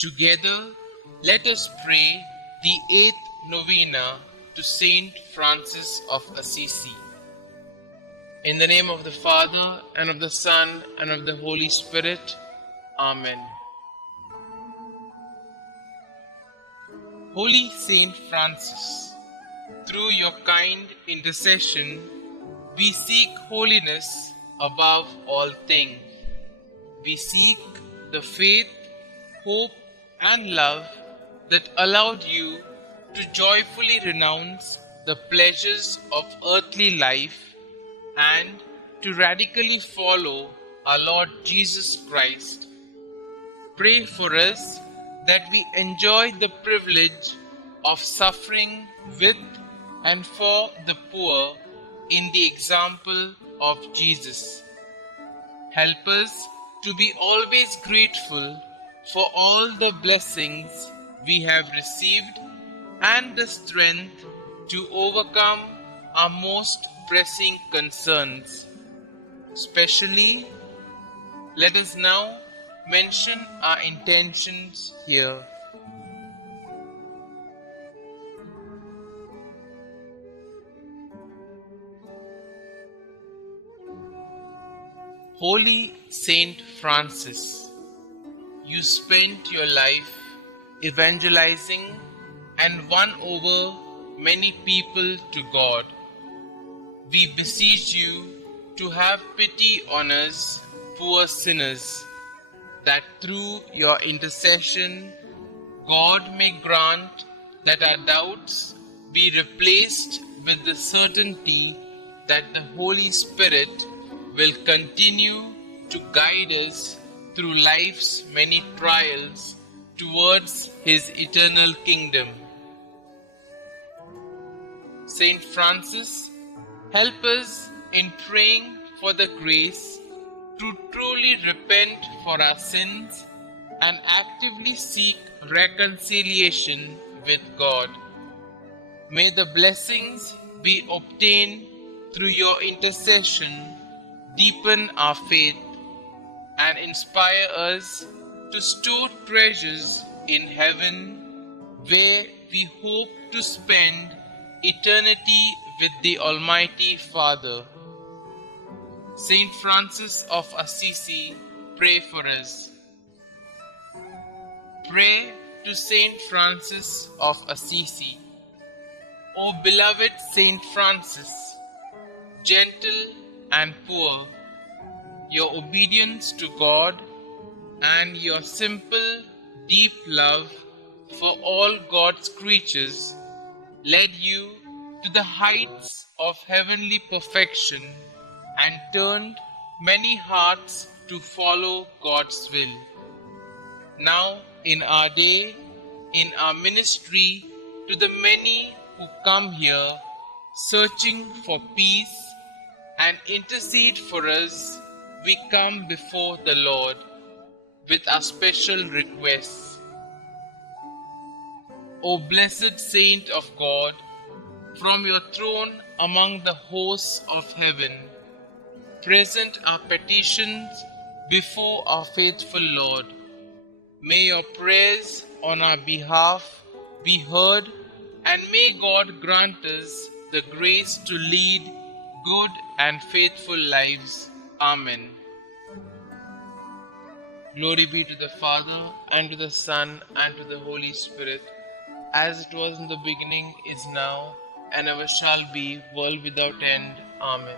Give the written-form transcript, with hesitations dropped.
Together, let us pray the 8th Novena to St Francis of Assisi. In the name of the Father, and of the Son, and of the Holy Spirit. Amen. Holy Saint Francis, through your kind intercession, we seek holiness above all things. We seek the faith, hope, and love that allowed you to joyfully renounce the pleasures of earthly life and to radically follow our Lord Jesus Christ. Pray for us that we enjoy the privilege of suffering with and for the poor in the example of Jesus. Help us to be always grateful for all the blessings we have received and the strength to overcome our most pressing concerns. Especially, let us now mention our intentions here. Holy Saint Francis, you spent your life evangelizing and won over many people to God. We beseech you to have pity on us, poor sinners, that through your intercession, God may grant that our doubts be replaced with the certainty that the Holy Spirit will continue to guide us through life's many trials towards His eternal kingdom. Saint Francis, help us in praying for the grace to truly repent for our sins and actively seek reconciliation with God. May the blessings we obtain through your intercession deepen our faith and inspire us to store treasures in heaven, where we hope to spend eternity with the Almighty Father. St Francis of Assisi, pray for us. Pray to St Francis of Assisi. O beloved St Francis, gentle and poor, your obedience to God and your simple, deep love for all God's creatures led you to the heights of heavenly perfection and turned many hearts to follow God's will. Now, in our day, in our ministry, to the many who come here searching for peace and intercede for us, we come before the Lord with our special requests. O blessed Saint of God, from your throne among the hosts of heaven, present our petitions before our faithful Lord. May your prayers on our behalf be heard, and may God grant us the grace to lead good and faithful lives. Amen. Glory be to the Father, and to the Son, and to the Holy Spirit, as it was in the beginning, is now, and ever shall be, world without end. Amen.